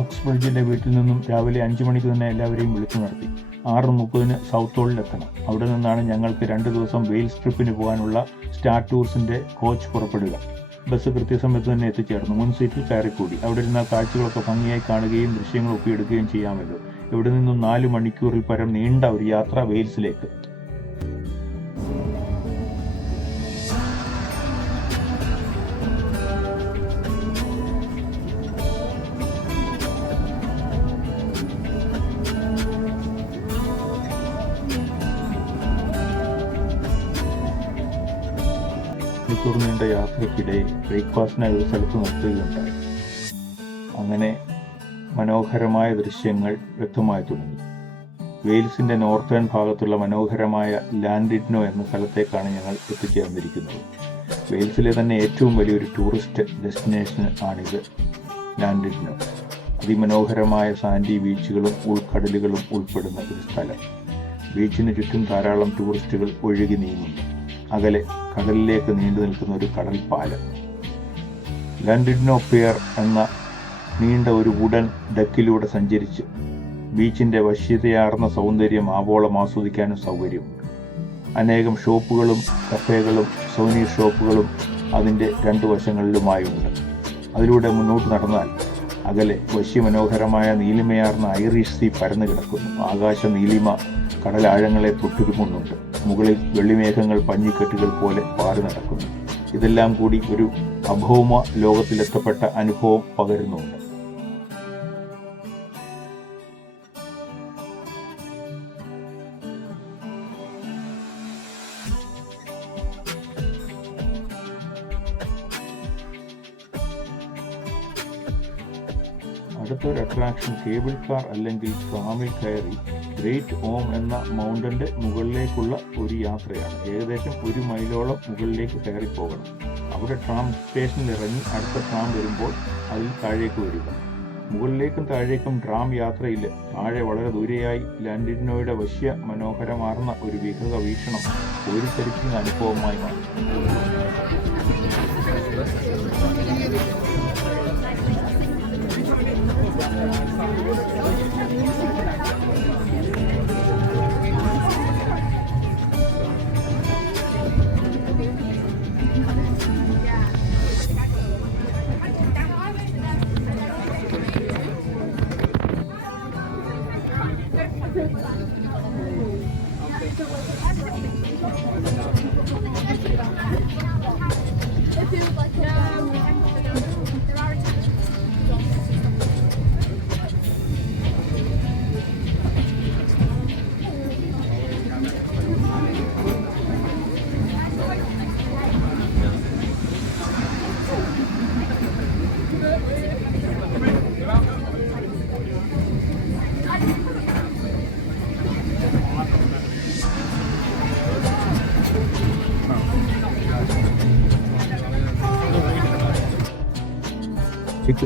അക്സ്ബ്രിഡ്ജിൻ്റെ വീട്ടിൽ നിന്നും രാവിലെ 5 മണിക്ക് തന്നെ എല്ലാവരെയും വിളിച്ചു നടത്തി. 6:30 സൗത്ത് ഹോളിലെത്തണം. അവിടെ നിന്നാണ് ഞങ്ങൾക്ക് 2 ദിവസം വെയിൽസ് ട്രിപ്പിന് പോകാനുള്ള സ്റ്റാർ ടൂർസിൻ്റെ കോച്ച് പുറപ്പെടുക. ബസ് കൃത്യസമയത്ത് തന്നെ എത്തിച്ചേർന്നു. മുൻ സീറ്റിൽ കയറിക്കൂടി. അവിടെ ഇരുന്ന കാഴ്ചകളൊക്കെ ഭംഗിയായി കാണുകയും ദൃശ്യങ്ങൾ ഒപ്പിയെടുക്കുകയും ചെയ്യാമല്ലോ. ഇവിടെ നിന്നും 4 മണിക്കൂറിൽ പരം നീണ്ട ഒരു യാത്ര വെയിൽസിലേക്ക്. നീണ്ട യാത്രയ്ക്കിടയിൽ ബ്രേക്ക്ഫാസ്റ്റിനായി ഒരു സ്ഥലത്ത് നിർത്തുകയുണ്ടായി. അങ്ങനെ മനോഹരമായ ദൃശ്യങ്ങൾ വ്യക്തമായി തുടങ്ങി. വെയിൽസിൻ്റെ നോർത്തേൺ ഭാഗത്തുള്ള മനോഹരമായ ലാൻഡിഡ്നോ എന്ന സ്ഥലത്തേക്കാണ് ഞങ്ങൾ എത്തിച്ചേർന്നിരിക്കുന്നത്. വെയിൽസിലെ തന്നെ ഏറ്റവും വലിയൊരു ടൂറിസ്റ്റ് ഡെസ്റ്റിനേഷൻ ആണിത്, ലാൻഡിഡ്നോ. അതിമനോഹരമായ സാൻഡി ബീച്ചുകളും ഉൾക്കടലുകളും ഉൾപ്പെടുന്ന ഒരു സ്ഥലം. ബീച്ചിന് ചുറ്റും ധാരാളം ടൂറിസ്റ്റുകൾ ഒഴുകി നീങ്ങുന്നു. അകലെ കടലിലേക്ക് നീണ്ടു നിൽക്കുന്ന ഒരു കടൽ പാലം. ലാൻഡിഡ്നോ പിയർ എന്ന നീണ്ട ഒരു വുഡൻ ഡെക്കിലൂടെ സഞ്ചരിച്ച് ബീച്ചിൻ്റെ വശ്യതയാർന്ന സൗന്ദര്യം ആവോളം ആസ്വദിക്കാനും സൗകര്യമുണ്ട്. അനേകം ഷോപ്പുകളും കഫേകളും സോനീർ ഷോപ്പുകളും അതിൻ്റെ 2 വശങ്ങളിലുമായുണ്ട്. അതിലൂടെ മുന്നോട്ട് നടന്നാൽ അകലെ വശ്യമനോഹരമായ നീലിമയാർന്ന ഐറിഷ് സീ പരന്നു കിടക്കുന്നു. ആകാശ നീലിമ കടലാഴങ്ങളെ തൊട്ടുരുമുന്നുണ്ട്. മുകളിൽ വെള്ളിമേഘങ്ങൾ പഞ്ഞിക്കെട്ടുകൾ പോലെ പാറി നടക്കുന്നു. ഇതെല്ലാം കൂടി ഒരു അഭൗമ ലോകത്തിലെത്തപ്പെട്ട അനുഭവം പകരുന്നുണ്ട്. അടുത്തൊരു അട്രാക്ഷൻ കേബിൾ കാർ അല്ലെങ്കിൽ ട്രാമിൽ കയറി ഗ്രേറ്റ് ഓം എന്ന മൗണ്ടൻ്റെ മുകളിലേക്കുള്ള ഒരു യാത്രയാണ്. ഏകദേശം 1 മൈലോളം മുകളിലേക്ക് കയറിപ്പോകണം. അവിടെ ട്രാം സ്റ്റേഷനിൽ ഇറങ്ങി അടുത്ത ട്രാം വരുമ്പോൾ അതിൽ താഴേക്ക് വരിക. മുകളിലേക്കും താഴേക്കും ട്രാം യാത്രയിൽ താഴെ വളരെ ദൂരെയായി ലാൻഡിഡ്നോയുടെ വശ്യ മനോഹരമാർന്ന ഒരു വിഹക വീക്ഷണം കോരിത്തരിക്കുന്ന അനുഭവമായി മാറി.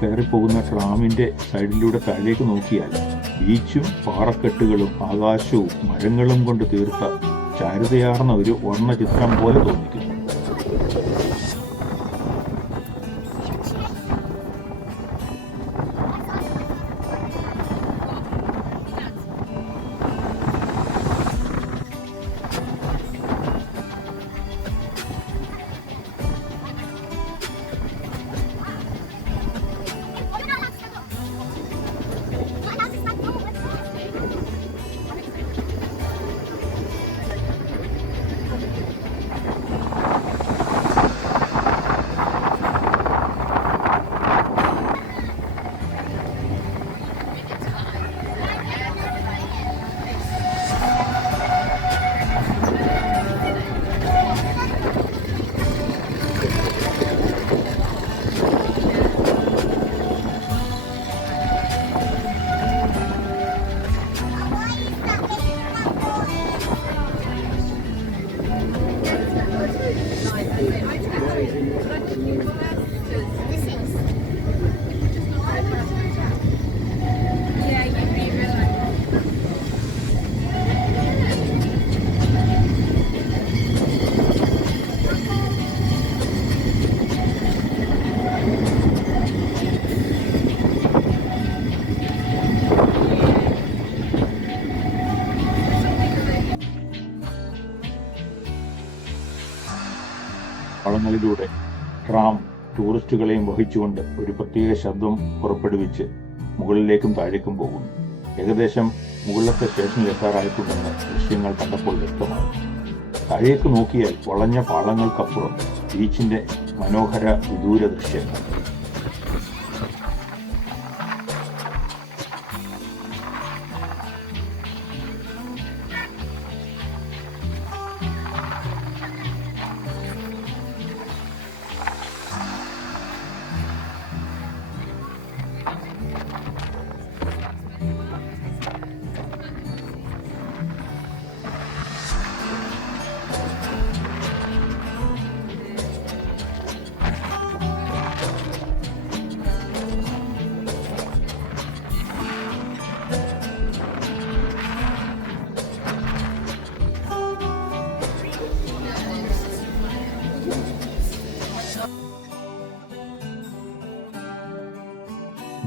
കയറിപ്പോകുന്ന ട്രാമിൻ്റെ സൈഡിലൂടെ താഴേക്ക് നോക്കിയാൽ ബീച്ചും പാറക്കെട്ടുകളും ആകാശവും മരങ്ങളും കൊണ്ട് തീർത്ത ചാരുതയാർന്ന ഒരു വർണ്ണചിത്രം പോലെ തോന്നിക്കുന്നു. സ്ഥലങ്ങളിലൂടെ ട്രാം ടൂറിസ്റ്റുകളെയും വഹിച്ചുകൊണ്ട് ഒരു പ്രത്യേക ശബ്ദം പുറപ്പെടുവിച്ച് മുകളിലേക്കും താഴേക്കും പോകുന്നു. ഏകദേശം മുകളിലത്തെ സ്റ്റേഷനിൽ എത്താറായിട്ടുണ്ടെന്ന് ദൃശ്യങ്ങൾ കണ്ടപ്പോൾ വ്യക്തമായി. താഴേക്ക് നോക്കിയാൽ വളഞ്ഞ പാളങ്ങൾക്കപ്പുറം ബീച്ചിന്റെ മനോഹര വിദൂര ദൃശ്യങ്ങൾ.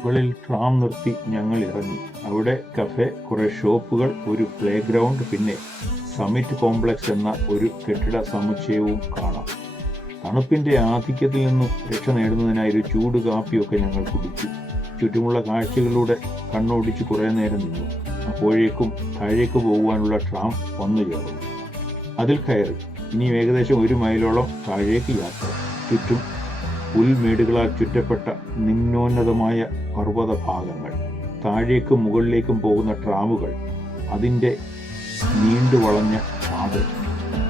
മുകളിൽ ട്രാം നിർത്തി ഞങ്ങൾ ഇറങ്ങി. അവിടെ കഫേ, കുറെ ഷോപ്പുകൾ, ഒരു പ്ലേ ഗ്രൗണ്ട്, പിന്നെ സമ്മിറ്റ് കോംപ്ലക്സ് എന്ന ഒരു കെട്ടിട സമുച്ചയവും കാണാം. തണുപ്പിന്റെ ആധിക്യത്തിൽ നിന്നും രക്ഷ നേടുന്നതിനായി ഒരു ചൂട് കാപ്പിയൊക്കെ ഞങ്ങൾ കുടിച്ചു. ചുറ്റുമുള്ള കാഴ്ചകളിലൂടെ കണ്ണോടിച്ച് കുറേ നേരം നിന്നു. അപ്പോഴേക്കും താഴേക്ക് പോകുവാനുള്ള ട്രാം വന്നു ചേർന്നു. അതിൽ കയറി. ഇനിയും ഏകദേശം 1 മൈലോളം താഴേക്ക് യാത്ര. ചുറ്റും പുൽമേടുകളാൽ ചുറ്റപ്പെട്ട നിമ്നോന്നതമായ പർവ്വത ഭാഗങ്ങൾ, താഴേക്കും മുകളിലേക്കും പോകുന്ന ട്രാമുകൾ, അതിൻ്റെ നീണ്ടുവളഞ്ഞ പാതകൾ.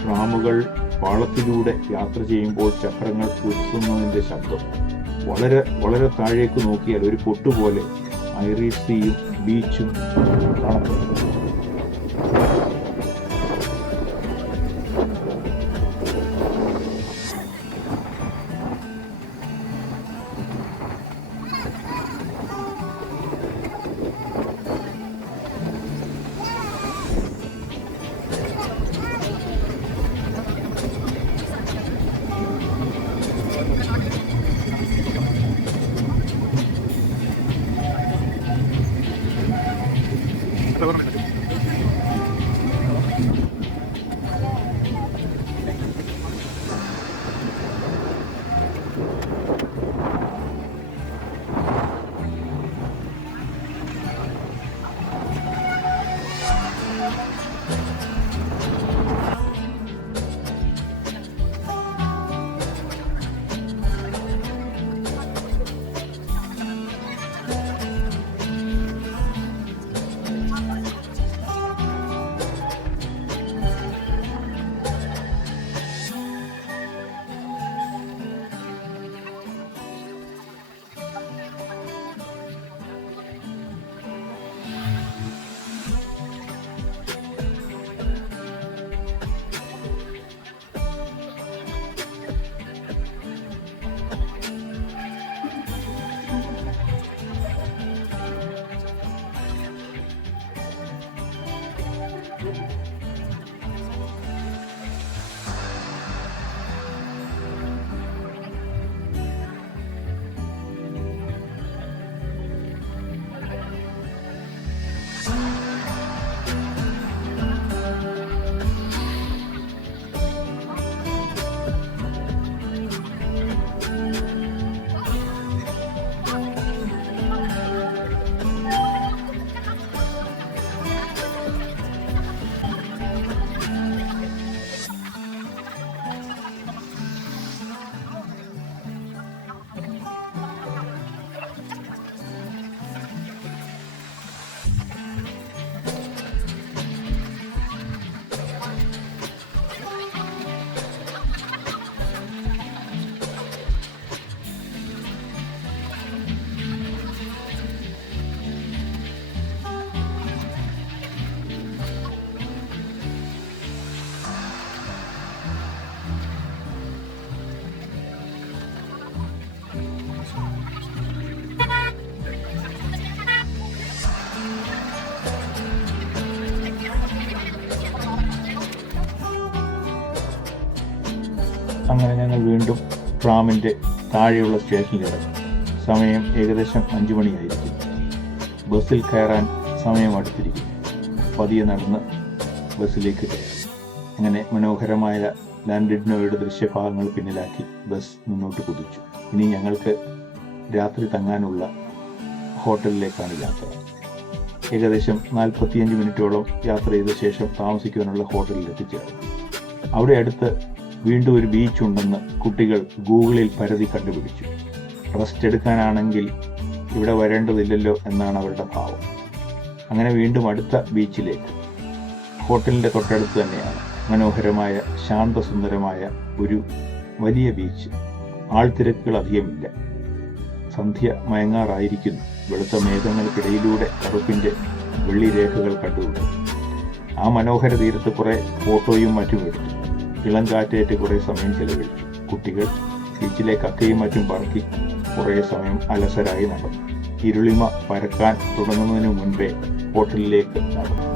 ട്രാമുകൾ പാളത്തിലൂടെ യാത്ര ചെയ്യുമ്പോൾ ചക്രങ്ങൾ ഉയർത്തുന്നതിൻ്റെ ശബ്ദം. വളരെ വളരെ താഴേക്ക് നോക്കിയാൽ ഒരു പൊട്ടുപോലെ ഐറിഷ് സീയും ബീച്ചും കാണപ്പെടുന്നു. അങ്ങനെ ഞങ്ങൾ വീണ്ടും ട്രാമിൻ്റെ താഴെയുള്ള സ്റ്റേഷനിൽ ഇറങ്ങി. സമയം ഏകദേശം 5 മണിയായിരിക്കും. ബസ്സിൽ കയറാൻ സമയം അടുത്തിരിക്കും. പതിയെ നടന്ന് ബസ്സിലേക്ക് കയറി. അങ്ങനെ മനോഹരമായ ലാൻഡിഡ്നോയുടെ ദൃശ്യഭാഗങ്ങൾ പിന്നിലാക്കി ബസ് മുന്നോട്ട് കുതിച്ചു. ഇനി ഞങ്ങൾക്ക് രാത്രി തങ്ങാനുള്ള ഹോട്ടലിലേക്കാണ് യാത്ര. ഏകദേശം 45 മിനിറ്റോളം യാത്ര ചെയ്ത ശേഷം താമസിക്കുവാനുള്ള ഹോട്ടലിൽ എത്തിച്ചേർന്നു. അവിടെ അടുത്ത് വീണ്ടും ഒരു ബീച്ച് ഉണ്ടെന്ന് കുട്ടികൾ ഗൂഗിളിൽ പരതി കണ്ടുപിടിച്ചു. റെസ്റ്റ് എടുക്കാനാണെങ്കിൽ ഇവിടെ വരേണ്ടതില്ലല്ലോ എന്നാണ് അവരുടെ ഭാവം. അങ്ങനെ വീണ്ടും അടുത്ത ബീച്ചിലേക്ക്. ഹോട്ടലിൻ്റെ തൊട്ടടുത്ത് തന്നെയാണ് മനോഹരമായ ശാന്തസുന്ദരമായ ഒരു വലിയ ബീച്ച്. ആൾത്തിരക്കുകൾ അധികമില്ല. സന്ധ്യ മയങ്ങാറായിരിക്കുന്നു. വെളുത്ത മേഘങ്ങൾക്കിടയിലൂടെ കറുപ്പിൻ്റെ വെള്ളി രേഖകൾ കണ്ടുപിടിച്ചു. ആ മനോഹര തീരത്ത് കുറേ ഫോട്ടോയും മറ്റും എടുത്തു. ഇളം കാറ്റേറ്റ് കുറേ സമയം ചെലവഴിച്ചു. കുട്ടികൾ ബീച്ചിലെ കക്കയും മറ്റും പറക്കി കുറേ സമയം അലസരായി നടന്നു. ഇരുളിമ പരക്കാൻ തുടങ്ങുന്നതിന് മുൻപേ ഹോട്ടലിലേക്ക് നടന്നു.